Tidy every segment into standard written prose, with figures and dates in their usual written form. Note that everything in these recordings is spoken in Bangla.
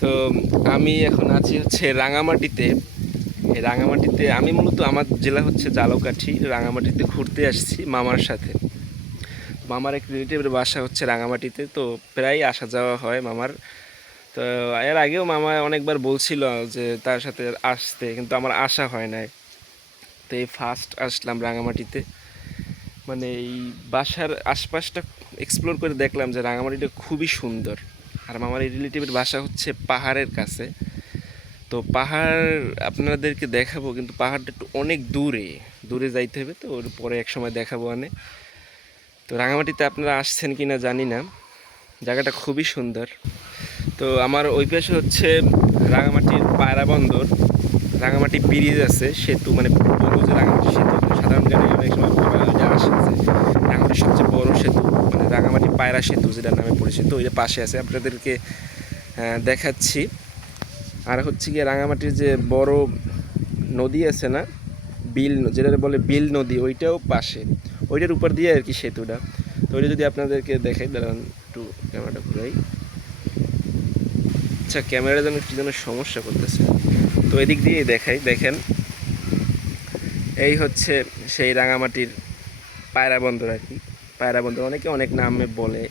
তো আমি এখন আছি হচ্ছে রাঙামাটিতে। এই রাঙামাটিতে আমি মূলত আমার জেলা হচ্ছে ঝালকাঠি। রাঙামাটিতে ঘুরতে আসছি মামার সাথে। মামার এক রিলেটিভের বাসা হচ্ছে রাঙামাটিতে, তো প্রায় আসা যাওয়া হয় মামার। তো এর আগেও মামা অনেকবার বলছিল যে তার সাথে আসতে, কিন্তু আমার আসা হয় নাই। তো এই ফার্স্ট আসলাম রাঙামাটিতে। মানে এই বাসার আশপাশটা এক্সপ্লোর করে দেখলাম যে রাঙামাটিটা খুবই সুন্দর। আর মামার এই রিলেটিভের বাসা হচ্ছে পাহাড়ের কাছে। তো পাহাড় আপনাদেরকে দেখাবো, কিন্তু পাহাড়টা একটু অনেক দূরে দূরে যাইতে হবে, তো ওর পরে এক সময় দেখাবো আনে। তো রাঙামাটিতে আপনারা আসছেন কি না জানি না, জায়গাটা খুবই সুন্দর। তো আমার ওই পাশে হচ্ছে রাঙামাটির পায়রা বন্দর, রাঙামাটি ব্রিজ আছে, সেতু, মানে বড় যে রাঙামাটি সেতু সাধারণ জ্ঞানে অনেক সময় বলা হয় যে আসে যে রাঙামাটির সবচেয়ে বড় সেতু, মানে রাঙামাটি পায়রা সেতু যেটার নামে পরিচিত, ওইটা পাশে আছে, আপনাদেরকে দেখাচ্ছি। আর হচ্ছে গিয়ে রাঙামাটির যে বড় নদী আছে না, বিল, যেটা বলে বিল নদী, ওইটাও পাশে, ওইটার উপর দিয়ে আর কি সেতুটা। তো ওইটা যদি আপনাদেরকে দেখাই, দাঁড়ান একটু ক্যামেরাটা ঘুরাই। আচ্ছা, ক্যামেরা যেন কি যেন সমস্যা করতেছে, তো এদিক দিয়েই দেখাই। দেখেন, এই হচ্ছে সেই রাঙামাটির পায়রা বন্দর আর কি। পায়রা বন্দর অনেকে অনেক নামে বলে।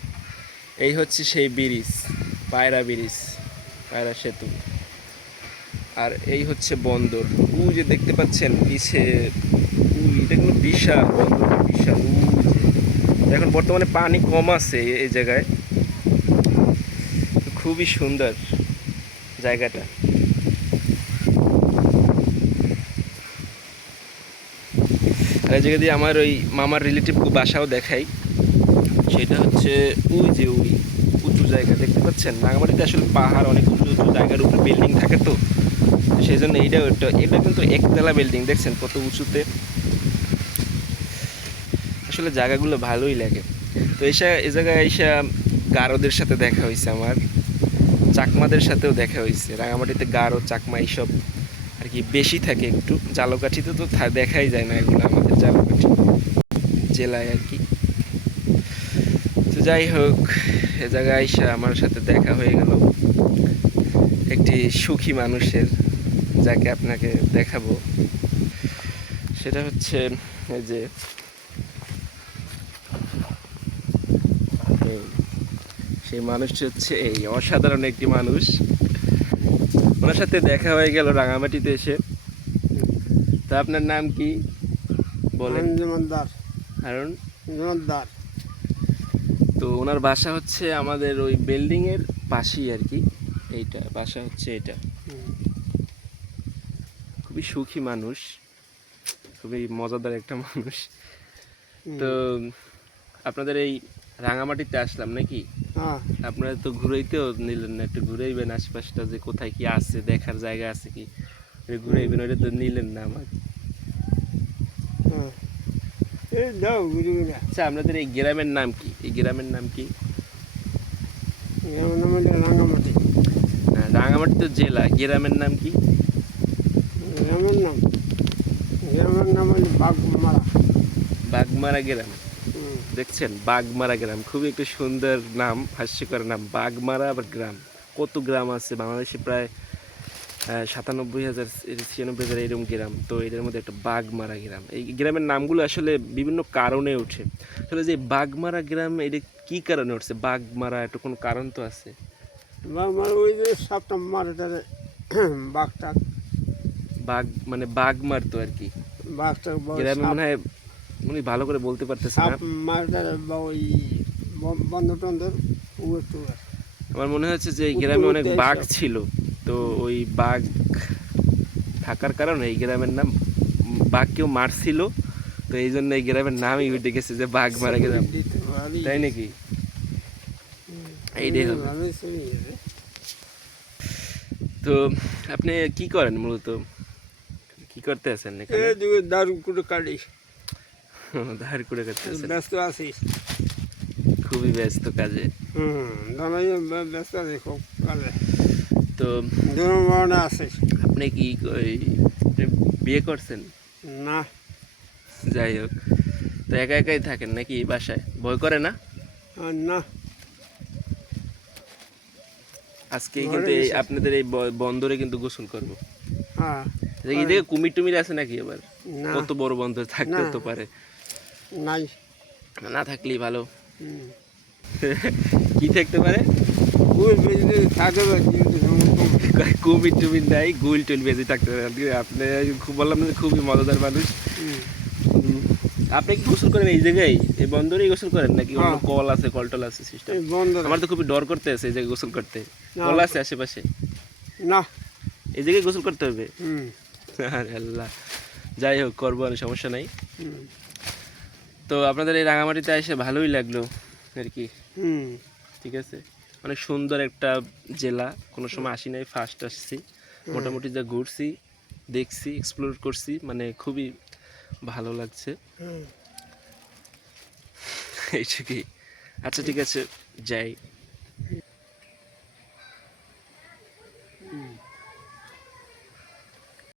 এই হচ্ছে সেই ব্রিজ, পায়রা ব্রিজ, পায়রা সেতু। আর এই হচ্ছে বন্দর, যে দেখতে পাচ্ছেন পিছে, এটা কিন্তু বিশাল বন্দরটা, বিশাল। এখন বর্তমানে পানি কম আছে এই জায়গায়, খুবই সুন্দর জায়গাটা। আর এই জায়গা দিয়ে আমার ওই মামার রিলেটিভ বাসাও দেখাই। সেটা হচ্ছে ওই উঁচু জায়গা দেখতে পাচ্ছেন। রাঙামাটিতে আসলে পাহাড়, অনেক উঁচু উঁচু জায়গার উপরে বিল্ডিং থাকে, তো সেই জন্য এটা কিন্তু একতলা বিল্ডিং, দেখছেন কত উঁচুতে। আসলে জায়গাগুলো ভালোই লাগে। তো এই জায়গায় এসে গারোদের সাথে দেখা হয়েছে আমার, চাকমাদের সাথেও দেখা হয়েছে। রাঙামাটিতে গারো, চাকমা এইসব আর কি বেশি থাকে একটু। ঝালকাঠিতে তো দেখাই যায় না এগুলো আমাদের ঝালকাঠি জেলায় আর কি। তো যাই হোক, এ জায়গায় এসে আমার সাথে দেখা হয়ে গেল একটি সুখী মানুষের, যাকে আপনাকে দেখাবো। সেটা হচ্ছে এই যে সেই মানুষটি হচ্ছে এই অসাধারণ একটি মানুষ। ওনার সাথে দেখা হয়ে গেল রাঙামাটিতে এসে। তা আপনার নাম কি বলেন? জমাদ্দার। কারণ জমাদ্দার। তো ওনার বাসা হচ্ছে আমাদের ওই বিল্ডিং এর পাশেই আর কি। এইটা বাসা হচ্ছে এটা। খুবই সুখী মানুষ, খুবই মজাদার একটা মানুষ। তো আপনাদের এই রাঙামাটিতে আসলাম নাকি, আপনারা তো ঘুরাইতেও নিলেন না, একটু ঘুরাইবেন আশপাশটা, যে কোথায় কি আছে, দেখার জায়গা আছে কি, ঘুরাইবেন, ওটা তো নিলেন না আমার। আচ্ছা, আপনাদের এই গ্রামের নাম কি? এই গ্রামের নাম কি? রাঙামাটি। রাঙামাটি তো জেলা, গ্রামের নাম কি? গ্রামের নাম, গ্রামের নাম হলো বাগমারা। বাগমারা গ্রাম। দেখছেন, বাগমারা গ্রাম, খুবই একটা সুন্দর নাম, হাস্যকর নাম, বাগমারা আবার গ্রাম। কত গ্রাম আছে বাংলাদেশে? প্রায় 97,000 96,000 এরকম গ্রাম, তো এদের মধ্যে একটা বাগমারা গ্রাম। এই গ্রামের নামগুলো আসলে বিভিন্ন কারণে ওঠে। আসলে যে বাগমারা গ্রাম, এটা কি কারণে উঠছে বাগমারা? এটা কোনো কারণ তো আছে। বাগমারা ওই যে সাপটা মারে তারে বাঘটা, বাঘ মানে বাঘ মারতো আর কি বাঘটা গ্রামে, মনে হয় উনি ভালো করে বলতে পারতেছে না। সাপ মারে তারে, বা ওই বন্ধ টন্ধর একটু আমার মনে হচ্ছে যে এই গ্রামে অনেক বাঘ ছিল, তো ওই বাঘ থাকার কারণে এই গ্রামের নাম, বাঘ কেউ মারছিল, তো এই জন্য এই গ্রামের নামই উঠে গেছে যে বাঘমারা গ্রাম, তাই নাকি? এইটাই হবে। তো আপনি কি করেন মূলত, কি করতে আছেন এখানে? দারু করে কাটি, ধার করে করতে আছেন? ব্যস্ত আছিস? খুবই ব্যস্ত কাজে। ব্যস্ত আছি খুব কাজে। তো দুর্মরণে আছিস? আপনি কি আপনি বিয়ে করছেন? না। যাই হোক, তো একা একাই থাকেন নাকি বাসায়? ভয় করে না? না। আজকে কিন্তু এই আপনাদের এই বন্দরে কিন্তু গোসল করব। হ্যাঁ এই দিকে কুমির টুমির আছে নাকি এবার? না কত বড় বন্দর থাকতে না। তো পারে, নাই না থাকলেই ভালো। হুম। কি থাকতে পারে? ওই বেজে থাকে বা জীবিত সমস্ত। কুমির টুমির নাই, গুল টুল বেঁচে থাকতে পারে। আপনি খুব বললাম না যে খুবই মজাদার মানুষ। হুম। হুম। আপনি কি গোসল করেন এই জায়গায়, এই বন্দরেই গোসল করেন নাকি অন্য হ্যাঁ। কল আছে, কল টল আছে সিস্টেম? এই বন্দর আমার তো খুবই ডর করতে আছে এই জায়গায় গোসল করতে। না। কল আছে আশেপাশে? না। এই জায়গায় গোসল করতে হবে? হুম। আরে আল্লাহ, যাই হোক করবো, আর সমস্যা নাই। হুম। তো আপনাদের এই রাঙামাটিতে এসে ভালোই লাগলো আর কি। হুম। ঠিক আছে, অনেক সুন্দর একটা জেলা, কোনো সময় আসি নাই, ফার্স্ট আসছি। মোটামুটি যা ঘুরছি, দেখছি, এক্সপ্লোর করছি, মানে খুবই ভালো লাগছে হুম। এইটুকুই। আচ্ছা ঠিক আছে, যাই। হুম।